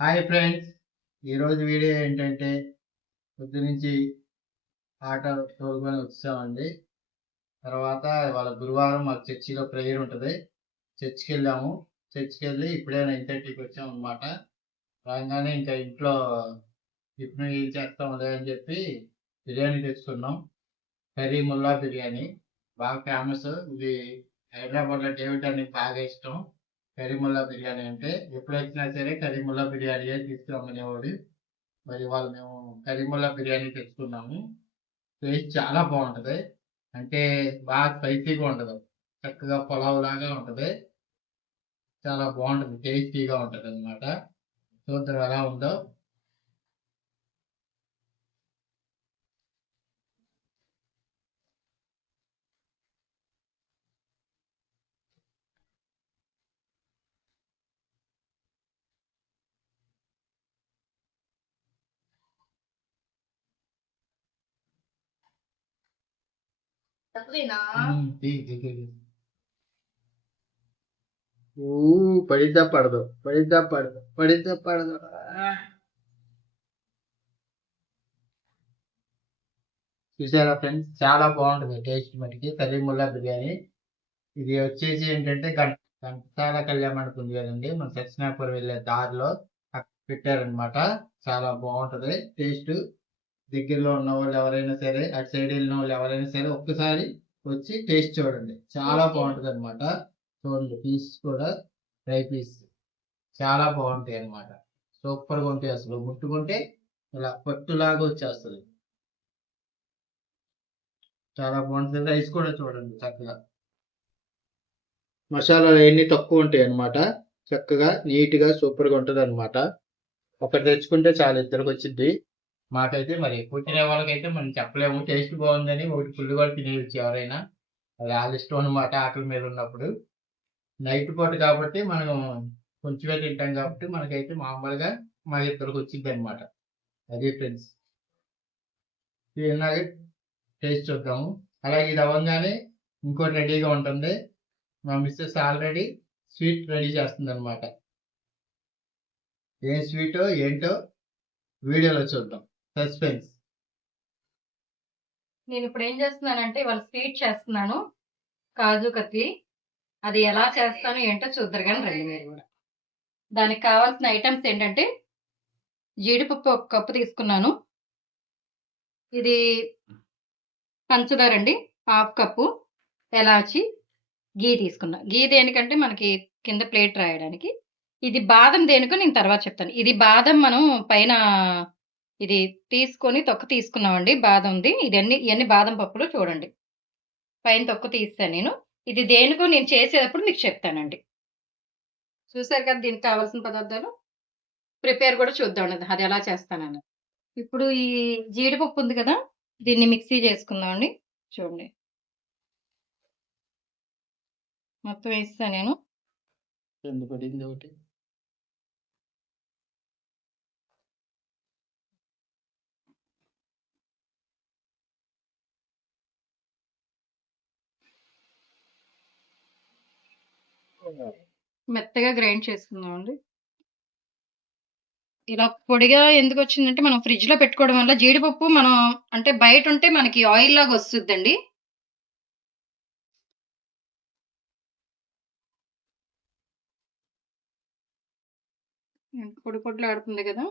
Hi friends, ఈరోజు video ఏంటంటే పొద్దునుంచి ఆటో తోలుకొని వచ్చామండి. తర్వాత ఇవాళ గురువారం మాకు చర్చిలో ప్రేయర్ ఉంటుంది. చర్చికి వెళ్ళాము. చర్చికి వెళ్ళి ఇప్పుడే 9:30కి వచ్చాము అనమాట. రాగానే ఇంకా ఇంట్లో టిఫిన్ ఏం చేస్తాంలే అని చెప్పి బిర్యానీ తెచ్చుకున్నాం. కర్రీ ముల్లా బిర్యానీ బాగా ఫేమస్. ఇది హైదరాబాద్లో డేవిడ్ అని బాగా ఇష్టం. కరీముల్లా బిర్యానీ అంటే ఎప్పుడు వచ్చినా సరే కరీముల్లా బిర్యానీయే తీసుకురమ్మనేవాడు. మరి ఇవాళ మేము కరీముల్లా బిర్యానీ తెచ్చుకున్నాము. టేస్ట్ చాలా బాగుంటుంది. అంటే బాగా స్పైసీగా ఉండదు, చక్కగా పులావ్ లాగా ఉంటుంది. చాలా బాగుంటుంది, టేస్టీగా ఉంటుంది అనమాట. చూద్దాం ఎలా ఉందో. తీ, తీ, తీ, తీ. పడిద్దా పడదు, పడిద్దా పడదు, పడిద్దా పడదు. చూసారా ఫ్రెండ్స్, చాలా బాగుంటుంది టేస్ట్ మటుకి కరీముల్లా బిర్యానీ. ఇది వచ్చేసి ఏంటంటే ఘంటసాల కళ్యాణ మండపం ఉంది కదండి, మన సత్యనాపురం వెళ్ళే దారిలో అక్కడ పెట్టారనమాట. చాలా బాగుంటది టేస్ట్. దగ్గరలో ఉన్న వాళ్ళు ఎవరైనా సరే, అటు సైడ్ వెళ్ళిన వాళ్ళు ఎవరైనా సరే ఒక్కసారి వచ్చి టేస్ట్ చూడండి, చాలా బాగుంటది అనమాట. చూడండి, పీస్ కూడా డ్రై పీస్ చాలా బాగుంటాయి అనమాట. సూపర్ గా ఉంటాయి, అసలు ముట్టుకుంటే ఇలా పట్టులాగా వచ్చేస్తుంది. చాలా బాగుంటుంది. రైస్ కూడా చూడండి చక్కగా, మసాలాలు అవన్నీ తక్కువ ఉంటాయి అన్నమాట. చక్కగా నీట్గా సూపర్గా ఉంటుంది అనమాట. ఒకటి తెచ్చుకుంటే చాలా, ఇద్దరికి వచ్చింది. మాకైతే మరి ఎక్కువ తినే వాళ్ళకైతే మనం చెప్పలేము, టేస్ట్ బాగుందని ఒకటి ఫుల్ కూడా తినేయచ్చు ఎవరైనా. అది వాళ్ళ ఇష్టం అనమాట. ఆకలి మీద ఉన్నప్పుడు నైట్ పూట కాబట్టి మనం కొంచెమే తింటాం కాబట్టి మనకైతే మామూలుగా మా ఇద్దరికి వచ్చింది అనమాట. అది ఫ్రెండ్స్, తిన్నాక టేస్ట్ చూద్దాము. అలాగే ఇది అవ్వగానే ఇంకోటి రెడీగా ఉంటుంది. మా మిస్సెస్ ఆల్రెడీ స్వీట్ రెడీ చేస్తుంది అనమాట. ఏం స్వీటో ఏంటో వీడియోలో చూద్దాం. సస్పెన్స్. నేను ఇప్పుడు ఏం చేస్తున్నానంటే ఇవాళ స్వీట్ చేస్తున్నాను, కాజు కత్లీ. అది ఎలా చేస్తాను ఏంటో చూద్దరు కానీ రండి మీరు కూడా. దానికి కావాల్సిన ఐటమ్స్ ఏంటంటే జీడిపప్పు 1 కప్పు తీసుకున్నాను. ఇది పంచదార అండి 1/2 కప్పు. ఎలాచి, గీ తీసుకున్నా. గీ దేనికంటే మనకి కింద ప్లేట్ రాయడానికి. ఇది బాదం దేనికో నేను తర్వాత చెప్తాను. ఇది బాదం మనం పైన ఇది తీసుకొని తొక్క తీసుకున్నామండి, బాదంది. ఇవన్నీ బాదం పప్పులు చూడండి, పైన తొక్క తీస్తాను నేను. ఇది దేనికో నేను చేసేటప్పుడు మీకు చెప్తానండి. చూసారు కదా దీనికి కావాల్సిన పదార్థాలు. ప్రిపేర్ కూడా చూద్దాం అది ఎలా చేస్తానని. ఇప్పుడు ఈ జీడిపప్పు ఉంది కదా, దీన్ని మిక్సీ చేసుకుందామండి. చూడండి, మొత్తం వేస్తాను నేను. రెండు పడింది ఒకటి. మెత్తగా గ్రైండ్ చేసుకుందామండి. ఇలా పొడిగా ఎందుకు వచ్చిందంటే మనం ఫ్రిడ్జ్ లో పెట్టుకోవడం వల్ల జీడిపప్పు మనం అంటే బయట ఉంటే మనకి ఆయిల్ లాగా వస్తుందండి. పొడి పొడిలో ఆడుతుంది కదా.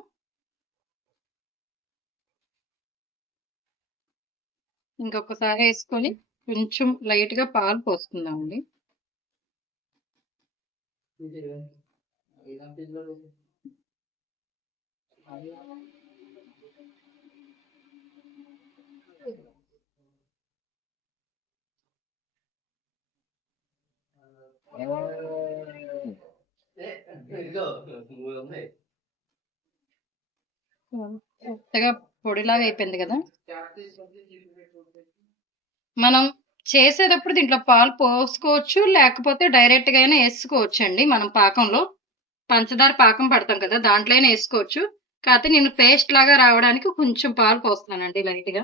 ఇంకొకసారి వేసుకొని కొంచెం లైట్ గా పాలు పోసుకుందామండి. మెత్తగా పొడిలాగా అయిపోయింది కదా. మనం చేసేటప్పుడు దీంట్లో పాలు పోసుకోవచ్చు, లేకపోతే డైరెక్ట్ గా అయినా వేసుకోవచ్చు అండి. మనం పాకంలో పంచదార పాకం పడతాం కదా, దాంట్లో అయినా వేసుకోవచ్చు. కాకపోతే నేను పేస్ట్ లాగా రావడానికి కొంచెం పాలు పోస్తున్నానండి లైట్ గా.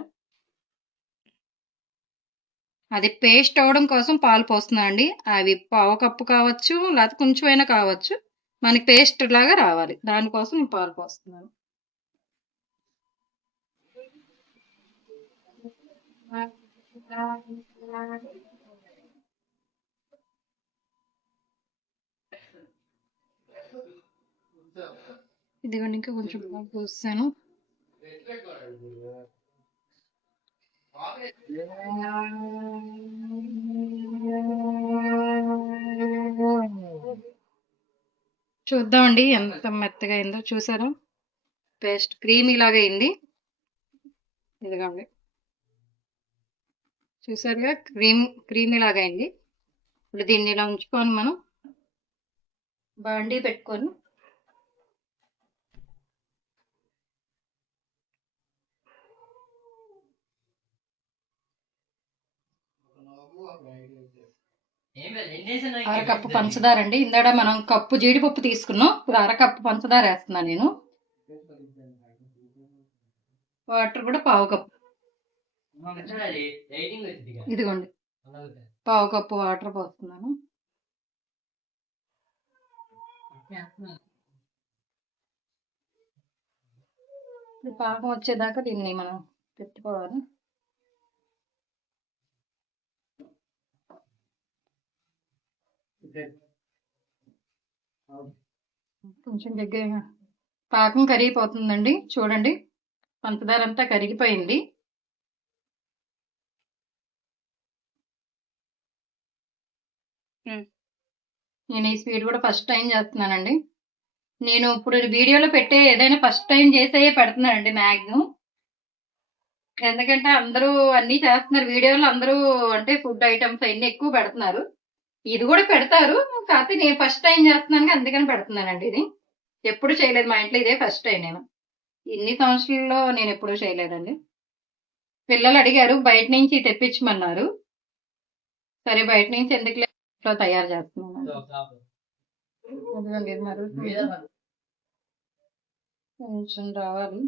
అది పేస్ట్ అవడం కోసం పాలు పోస్తున్నానండి. అవి 1/2 కప్పు కావచ్చు, లేకపోతే కొంచెం అయినా కావచ్చు. మనకి పేస్ట్ లాగా రావాలి. దానికోసం నేను పాలు పోస్తున్నాను. ఇదిగోండి ఇంకా కొంచెం పాలు పోస్తాను. చూద్దామండి ఎంత మెత్తగా అయిందో. చూసారా, పేస్ట్ క్రీమీ లాగా అయింది. ఇదిగోండి, చూసారుగా క్రీమీ లాగా అయింది. ఇప్పుడు దీన్ని ఇలా ఉంచుకొని మనం బాండీ పెట్టుకొని అరకప్పు పంచదార అండి. ఇందాక మనం కప్పు జీడిపప్పు తీసుకున్నాం. ఇప్పుడు అరకప్పు పంచదార వేస్తున్నాను నేను. వాటర్ కూడా పావు కప్పు. ఇదిగోండి, పావు కప్పు వాటర్ పోస్తున్నాను. పాకం వచ్చేదాకా దీన్ని మనం పెట్టుకోవాలి. కొంచెం దగ్గర పాకం కరిగిపోతుందండి. చూడండి, పంచదార అంతా కరిగిపోయింది. నేను ఈ స్వీట్ కూడా ఫస్ట్ టైం చేస్తున్నానండి. నేను ఇప్పుడు వీడియోలో పెట్టే ఏదైనా ఫస్ట్ టైం చేసే పెడుతున్నానండి మ్యాక్సిమం. ఎందుకంటే అందరూ అన్నీ చేస్తున్నారు వీడియోలో. అందరూ అంటే ఫుడ్ ఐటమ్స్ అన్ని ఎక్కువ పెడుతున్నారు. ఇది కూడా పెడతారు, కాకపోతే నేను ఫస్ట్ టైం చేస్తున్నాను అందుకని పెడుతున్నానండి. ఇది ఎప్పుడు చేయలేదు మా ఇంట్లో, ఇదే ఫస్ట్ టైం. నేను ఇన్ని సంవత్సరాల్లో నేను ఎప్పుడూ చేయలేదండి. పిల్లలు అడిగారు, బయట నుంచి తెప్పించమన్నారు. సరే బయట నుంచి ఎందుకు ఇంట్లో తయారు చేస్తున్నాను. కొంచెం రావాలి.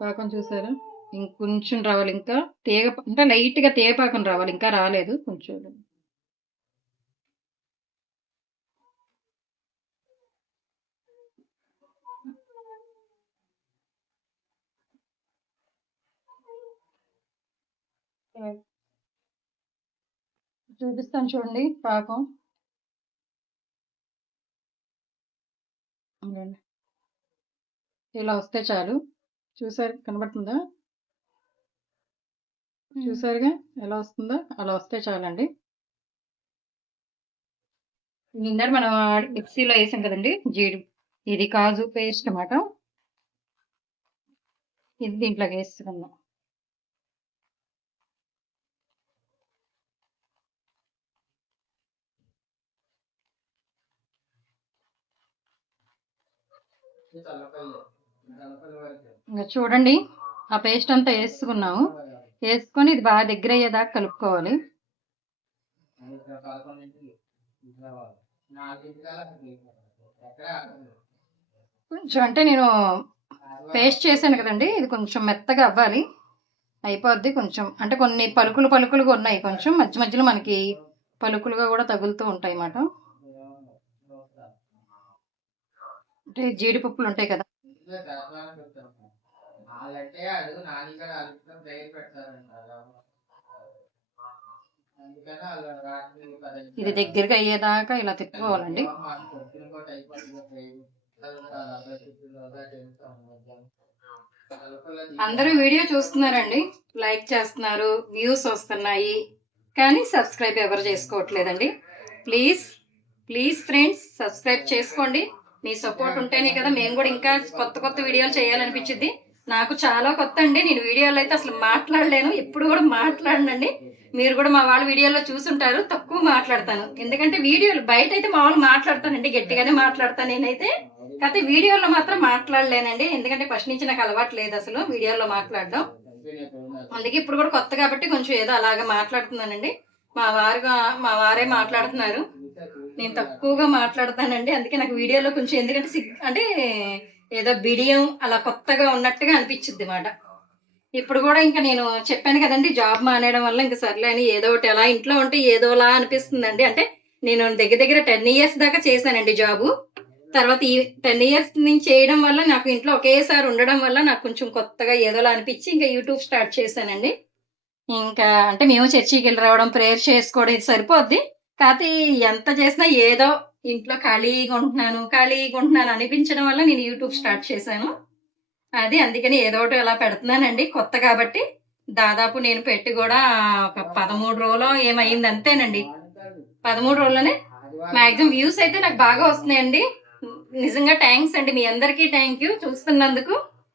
పాకం చూసారా, ఇంకొంచెం రావాలి. ఇంకా తీగ అంటే లైట్ గా తీగ పాకం రావాలి, ఇంకా రాలేదు. కొంచెం చూపిస్తాను చూడండి పాకం. ఇలా వస్తే చాలు. చూసారు, కనబడుతుందా? చూసారుగా ఎలా వస్తుందో, అలా వస్తే చాలండి. నిన్న మనం మిక్సీలో వేసాం కదండి ఇది కాజు పేస్ట్ అన్నమాట. ఇది దీంట్లోకి వేసుకున్నాం. ఇంకా చూడండి, ఆ పేస్ట్ అంతా వేసుకున్నాము. వేసుకొని ఇది బాగా దగ్గర అయ్యేదాకా కలుపుకోవాలి. కొంచెం అంటే నేను పేస్ట్ చేశాను కదండి, ఇది కొంచెం మెత్తగా అవ్వాలి. అయిపోద్ది. కొంచెం అంటే కొన్ని పలుకులుగా ఉన్నాయి, కొంచెం మధ్య మధ్యలో మనకి పలుకులుగా కూడా తగులుతూ ఉంటాయి అన్నమాట. అంటే జీడిపప్పులు ఉంటాయి కదా, ఇది దగ్గరగా అయ్యేదాకా ఇలా తిప్పుకోవాలండి. అందరూ వీడియో చూస్తున్నారండి, లైక్ చేస్తున్నారు, వ్యూస్ వస్తున్నాయి, కానీ సబ్స్క్రైబ్ ఎవరు చేసుకోవట్లేదండి. ప్లీజ్ ప్లీజ్ ఫ్రెండ్స్, సబ్స్క్రైబ్ చేసుకోండి. మీ సపోర్ట్ ఉంటేనే కదా మేము కూడా ఇంకా కొత్త వీడియోలు చేయాలనిపించింది. నాకు చాలా కొత్త అండి, నేను వీడియోలో అయితే అసలు మాట్లాడలేను, ఎప్పుడు కూడా మాట్లాడనండి. మీరు కూడా మా వాళ్ళ వీడియోలో చూసుంటారు, తక్కువ మాట్లాడతాను. ఎందుకంటే వీడియోలు బయట అయితే మామూలు మాట్లాడతానండి, గట్టిగానే మాట్లాడతాను నేనైతే. కాకపోతే వీడియోలో మాత్రం మాట్లాడలేనండి, ఎందుకంటే ఫస్ట్ నుంచి నాకు అలవాటు లేదు అసలు వీడియోలో మాట్లాడడం. అందుకే ఇప్పుడు కూడా కొత్త కాబట్టి కొంచెం ఏదో అలాగా మాట్లాడుతున్నానండి. మా వారే మాట్లాడుతున్నారు, నేను తక్కువగా మాట్లాడతానండి. అందుకే నాకు వీడియోలో కొంచెం ఎందుకంటే అంటే ఏదో బిడియం అలా కొత్తగా ఉన్నట్టుగా అనిపించింది మాట. ఇప్పుడు కూడా ఇంకా నేను చెప్పాను కదండి జాబ్ మానేయడం వల్ల ఇంకా సర్లే అని ఏదో ఒకటి అలా ఇంట్లో ఉంటే ఏదోలా అనిపిస్తుందండి. అంటే నేను దగ్గర దగ్గర 10 ఇయర్స్ దాకా చేశానండి జాబు. తర్వాత ఈ 10 ఇయర్స్ నుంచి చేయడం వల్ల నాకు ఇంట్లో ఒకేసారి ఉండడం వల్ల నాకు కొంచెం కొత్తగా ఏదోలా అనిపించి ఇంకా యూట్యూబ్ స్టార్ట్ చేశానండి. ఇంకా అంటే మేము చర్చికెళ్ళి రావడం, ప్రేయర్ చేసుకోవడం ఇది సరిపోద్ది. కాపోతే ఎంత చేసినా ఏదో ఇంట్లో ఖాళీగుంటున్నాను అనిపించడం వల్ల నేను యూట్యూబ్ స్టార్ట్ చేశాను. అది అందుకని ఏదో ఒకటి అలా పెడుతున్నానండి కొత్త కాబట్టి. దాదాపు నేను పెట్టి గూడా ఒక 13 రోజులో ఏమయింది అంతేనండి. 13 రోజుల్లోనే మాక్సిమం వ్యూస్ అయితే నాకు బాగా వస్తున్నాయండి. నిజంగా థాంక్స్ అండి. మీ అందరికీ థాంక్ యూ చూస్తున్నందుకు.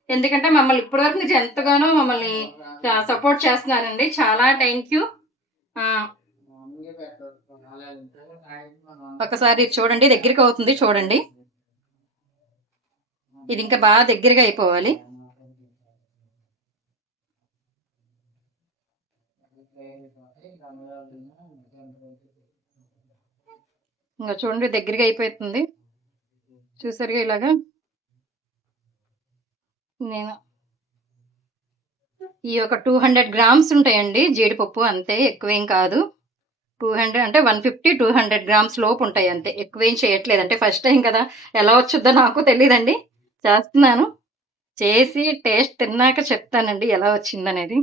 ఎందుకంటే మమ్మల్ని ఇప్పటివరకు నుంచి ఎంతగానో మమ్మల్ని సపోర్ట్ చేస్తున్నారండి. చాలా థాంక్ యూ. ఆహ్, ఒకసారి చూడండి దగ్గరికవుతుంది చూడండి. ఇది ఇంకా బాగా దగ్గరగా అయిపోవాలి. ఇంగ చూడండి దగ్గరగా అయిపోతుంది. చూసారుగా ఇలాగా? నేను ఈ ఒక 200 గ్రామ్స్ ఉంటాయండి జీడిపప్పు అంతే ఎక్కువేం కాదు. 200 అంటే 150, 200 గ్రామ్స్ లోపు ఉంటాయి అంతే. ఎక్కువేం చేయట్లేదు. అంటే ఫస్ట్ టైమ్ కదా! ఎలా వచ్చుద్దో నాకు తెలీదండి. చేస్తున్నాను. చేసి టేస్ట్ తిన్నాక చెప్తానండి ఎలా వచ్చిందనేది.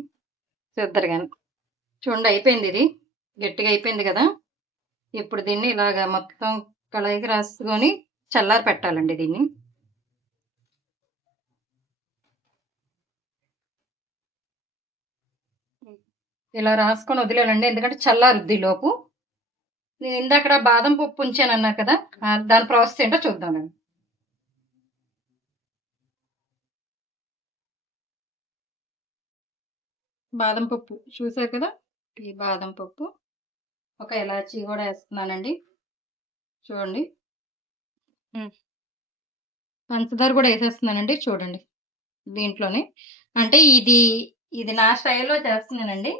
చూద్దురు గాని. చూడండి అయిపోయింది ఇది. గట్టిగా అయిపోయింది కదా! ఇప్పుడు దీన్ని ఇలాగా మొత్తం కళాయికి రాసుకొని చల్లారి పెట్టాలండి దీన్ని. ఇలా రాసుకొని వదిలేయాలండి. ఎందుకంటే చల్లారుద్ది ఈలోపు. నేను ఇందాకడ బాదం పప్పు ఉంచానన్నా కదా! దాని ప్రాసెస్ ఏంటో చూద్దామండి. బాదం పప్పు చూసారు కదా! ఈ బాదం పప్పు, ఒక ఇలాచీ కూడా ఏస్తున్నానండి. చూడండి. హ్మ్. పంచదార కూడా ఏసేస్తున్నానండి చూడండి దీంట్లోనే. అంటే ఇది నా స్టైల్‌లో చేస్తున్నానండి.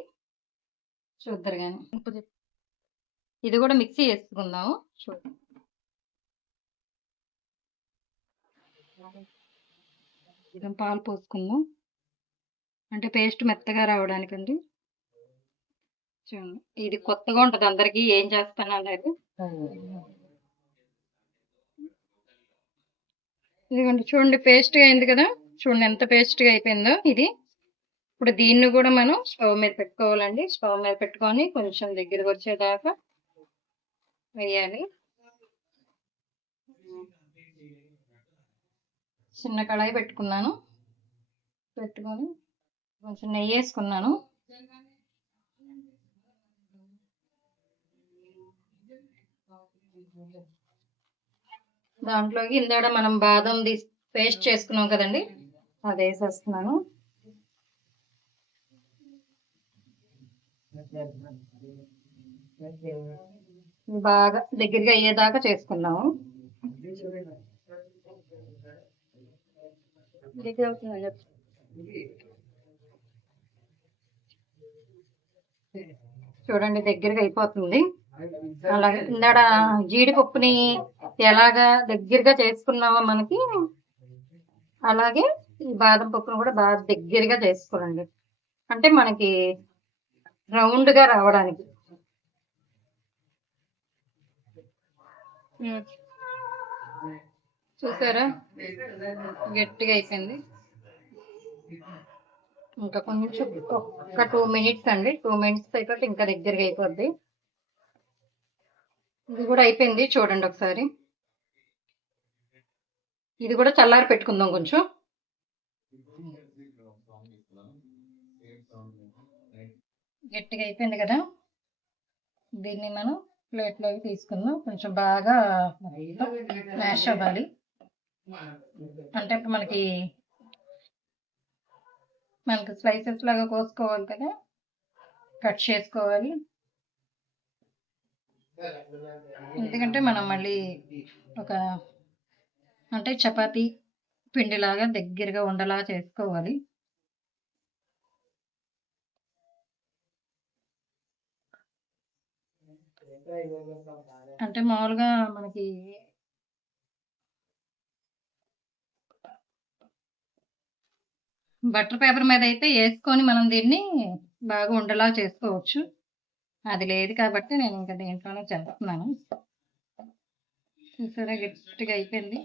చూద్దురు గాని. ఇది కూడా మిక్సీ యేసుకుందాము. కొంచెం పాలు పోసుకుందాం. అంటే పేస్ట్ మెత్తగా రావడానికండి. చూడండి. ఇది కొత్తగా ఉంటది అందరికి ఏం చేస్తాననేది. ఇదిగోండి చూడండి పేస్ట్‌గా అయింది కదా! చూడండి ఎంత పేస్ట్‌గా అయిపోయిందో ఇది. ఇప్పుడు దీన్ని కూడా మనం స్టవ్ మీద పెట్టుకోవాలండి. స్టవ్ మీద పెట్టుకొని కొంచెం దగ్గరకొచ్చేదాకా వేయాలి. చిన్న కళాయి పెట్టుకున్నాను. పెట్టుకొని కొంచెం నెయ్యేసుకున్నాను. దాంట్లోకి ఇందాక మనం బాదం పేస్ట్ చేసుకున్నాం కదండి అది వేసేస్తున్నాను. బాగా దగ్గరగా అయ్యేదాకా చేసుకున్నాము. దగ్గర అవుతుందని చెప్పు. చూడండి దగ్గరగా అయిపోతుంది. అలాగే ఇందాడ జీడిపప్పుని ఎలాగా దగ్గరగా చేసుకున్నామో మనకి అలాగే ఈ బాదం పప్పును కూడా బాగా దగ్గరగా చేసుకోవాలండి. అంటే మనకి రౌండ్‌గా రావడానికి. చూసారా? గట్టిగా అయిపోయింది. ఇంకా కొంచెం ఒక్క 2 మినిట్స్ అండి. 2 మినిట్స్ అయిపోతే ఇంకా దగ్గరగా అయిపోద్ది. ఇది కూడా అయిపోయింది చూడండి ఒకసారి. ఇది కూడా చల్లారి పెట్టుకుందాం కొంచెం. గట్టిగా అయిపోయింది కదా! దీన్ని మనం ప్లేట్‌లోకి తీసుకుందాం. కొంచెం బాగా మ్యాష్ అవ్వాలి. అంటే ఇప్పుడు మనకి స్లైసెస్ లాగా కోసుకోవాలి కదా! కట్ చేసుకోవాలి. ఎందుకంటే మనం మళ్ళీ ఒక అంటే చపాతీ పిండిలాగా దగ్గరగా ఉండలా చేసుకోవాలి. అంటే మామూలుగా మనకి బటర్ పేపర్ మీద అయితే వేసుకొని మనం దీన్ని బాగా ఉండలా చేసుకోవచ్చు. అది లేదు కాబట్టి నేను ఇంకా దీంట్లోనే చేస్తున్నాను. చూసారా గట్టిగా అయిపోయింది.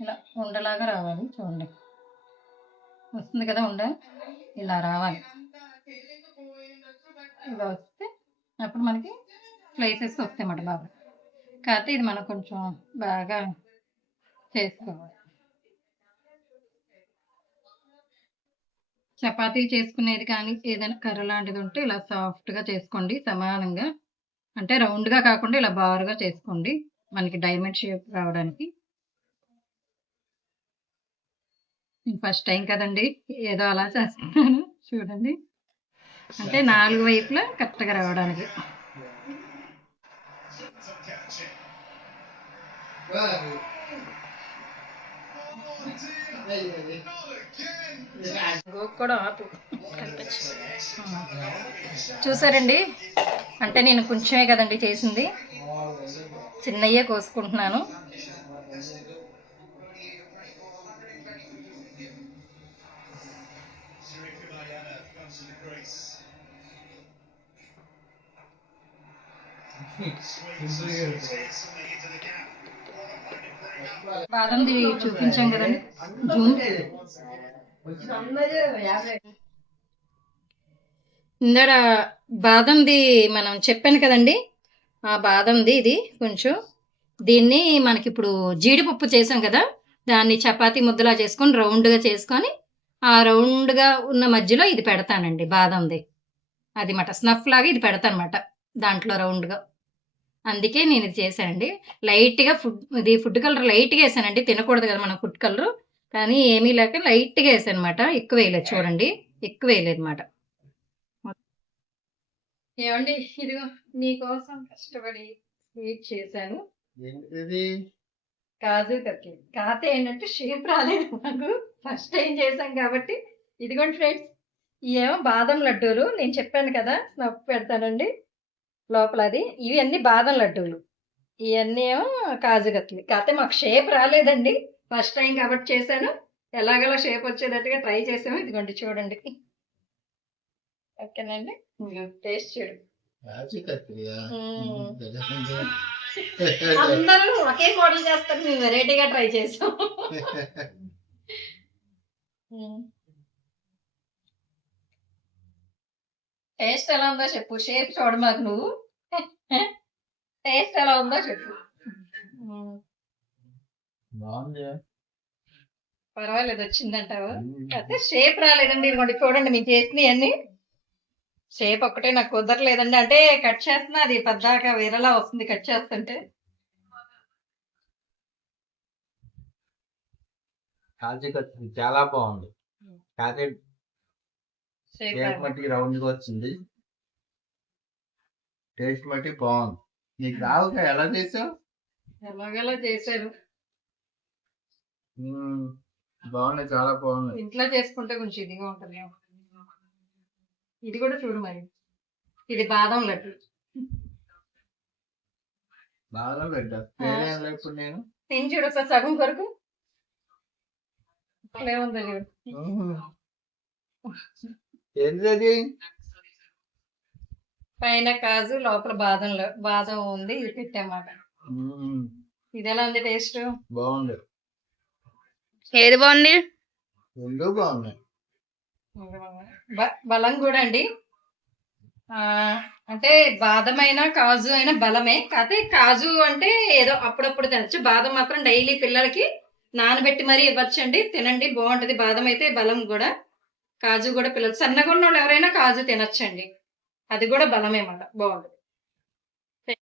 ఇలా ఉండలాగా రావాలి చూడండి. వస్తుంది కదా ఉండ, ఇలా రావాలి. ఇలా వస్తే అప్పుడు మనకి స్లైసెస్ వస్తాయి అన్నమాట బాగా. కాకపోతే ఇది మనం కొంచెం బాగా చేసుకోవాలి. చపాతీ చేసుకునేది కానీ ఏదైనా కర్ర లాంటిది ఉంటే ఇలా సాఫ్ట్గా చేసుకోండి సమానంగా. అంటే రౌండ్గా కాకుండా ఇలా బారుగా చేసుకోండి మనకి డైమండ్ షేప్ రావడానికి. ఫస్ట్ టైం కదండి, ఏదో అలా చేస్తున్నాను చూడండి. అంటే 4 వైపులా కరెక్ట్గా రావడానికి. కూడా ఆపు చూసారండి. అంటే నేను కొంచెమే కదండి చేసింది, చిన్నయ్యే కోసుకుంటున్నాను. బాదంది చూపించాం కదండి, జూమ్ ఇందాడ బాదంది మనం చెప్పాను కదండి, ఆ బాదంది ఇది కొంచెం. దీన్ని మనకి ఇప్పుడు జీడిపప్పు చేసాం కదా, దాన్ని చపాతీ ముద్దలా చేసుకొని రౌండ్గా చేసుకొని ఆ రౌండ్గా ఉన్న మధ్యలో ఇది పెడతానండి బాదంది. అది మాట స్నఫ్ లాగా ఇది పెడతానమాట దాంట్లో రౌండ్గా. అందుకే నేను ఇది చేశానండి. లైట్గా ఫుడ్ కలర్ లైట్గా వేసానండి, తినకూడదు కదా మనం ఫుడ్ కలర్, కానీ ఏమీ లేక లైట్గా వేసాను అనమాట, ఎక్కువ వేయలేదు చూడండి, ఎక్కువ వేయలేదు అనమాట. ఏమండి ఇదిగో మీకోసం కష్టపడి స్వీట్ చేశాను, కాజు కత్లీ. కాకపోతే ఏంటంటే షేప్ రాలేదు నాకు, ఫస్ట్ టైం చేశాం కాబట్టి. ఇదిగోండి ఫ్రెండ్స్, ఇవేమో బాదం లడ్డూలు, నేను చెప్పాను కదా స్నఫ్ పెడతానండి లోపల అది. ఇవి అన్ని బాదం లడ్డూలు, ఇవన్నీ ఏమో కాజు కత్లీ. కాకపోతే మాకు షేప్ రాలేదండి, ఫస్ట్ టైం కాబట్టి చేశాను. ఎలాగలా షేప్ వచ్చేటట్టుగా ట్రై చేసాము. ఇదిగోండి చూడండి, ఓకేనండి. టేస్ట్ చూడు. అందరూ ఒకే మోడల్ చేస్తారు, మేము వెరైటీగా ట్రై చేసాం. టేస్ట్ ఎలా ఉందో చెప్పు, షేప్ చూడ మాకు నువ్వు. టేస్ట్ ఎలా ఉందో చెప్పు. పర్వాలేదు, వచ్చిందంటావా? అయితే షేప్ రాలేదండి. ఇదిగోండి చూడండి, మీరు చేసినవి అన్ని షేప్ ఒక్కటే నాకు కుదరలేదండి. అంటే కట్ చేస్తున్నా అది పెద్దగా వేరేలా వస్తుంది కట్ చేస్తుంటే. కాజు కత్లీ చాలా బాగుంది, కాదే షేప్ మట్టి రౌండ్గా వచ్చింది, టేస్ట్ మట్టి బాగుంది. నీకు రావుగా, ఎలా చేసావు? ఎలాగలా చేశారు, బాగున్నాయి, చాలా బాగున్నాయి. ఇంట్లో చేసుకుంటే కొంచెం ఇదిగా ఉంటుంది. ఇది కూడా చూడు మరి, ఇది బాదం లడ్డు. బాదం లడ్డు ఇప్పుడు నేను తిని చూడు ఒకసారి సగం కొరకు ఏముందో చూడు. ఏంటది? పైన కాజు, లోపల బాదం ఉంది, ఇది పెట్టామాట. ఇది ఎలా ఉంది టేస్ట్? బాగుంది. ఏది బాగుంది? రెండు బాగున్నాయి. బలం కూడా అండి. అంటే బాదం అయినా కాజు అయినా బలమే. కాకపోతే కాజు అంటే ఏదో అప్పుడప్పుడు తినచ్చు, బాదం మాత్రం డైలీ పిల్లలకి నానబెట్టి మరీ ఇవ్వచ్చండి, తినండి, బాగుంటది. బాదం అయితే బలం కూడా, కాజు కూడా పిల్లలు సన్నగా ఉన్న వాళ్ళు ఎవరైనా కాజు తినచ్చండి, అది కూడా బలమే మాట, బాగుంటుంది.